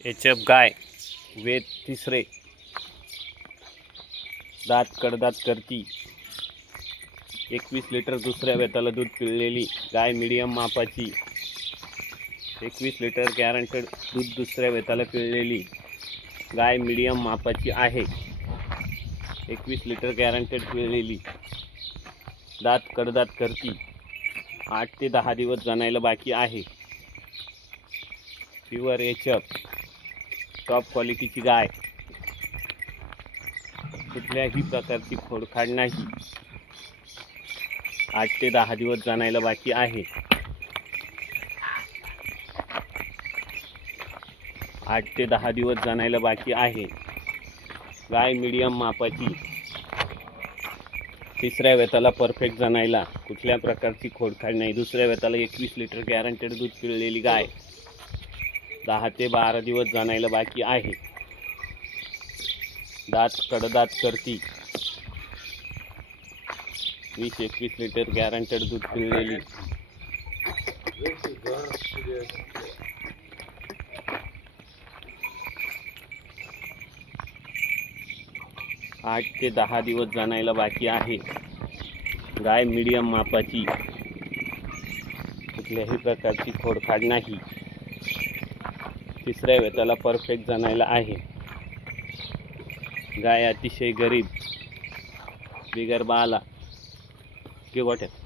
HF गाय वेद तिसरे, दात कडदात करती, 21 लिटर दुसऱ्या वेताला दूध पिळलेली गाय मीडियम मापाची, 21 लिटर गॅरंटेड दूध दुसऱ्या वेताला पिळलेली गाय मीडियम मापाची आहे. 21 लिटर गॅरंटेड पिळलेली, दात कडदात करती, 8 ते 10 दिवस जाणायला बाकी आहे. प्युअर एचएफ टॉप क्वालिटीची गाय, कुठल्याही प्रकारची खोडखाड नाही. 8 ते 10 दिवस जाणायला बाकी आहे. 8 ते 10 दिवस जाणायला बाकी आहे. गाय मीडियम मापाची, तिसऱ्या वेताला परफेक्ट जाणायला, कुठल्या प्रकारची खोडखाड नाही. दुसऱ्या वेताला 21 लिटर गॅरंटेड दूध पिळलेली गाय, 10 ते 12 दिवस जाणायला बाकी आहे. दात कडदात करती, 20-21 लिटर गॅरंटेड दूध पिळलेली, आठ ते 10 दिवस जाणायला बाकी आहे. गाय मीडियम मापाची, कुठल्याही प्रकारची खोडखाड नाही. तिसऱ्या वेताला परफेक्ट जाणायला आहे. गाय अतिशय गरीब, बिगर बाला, गोठ्यात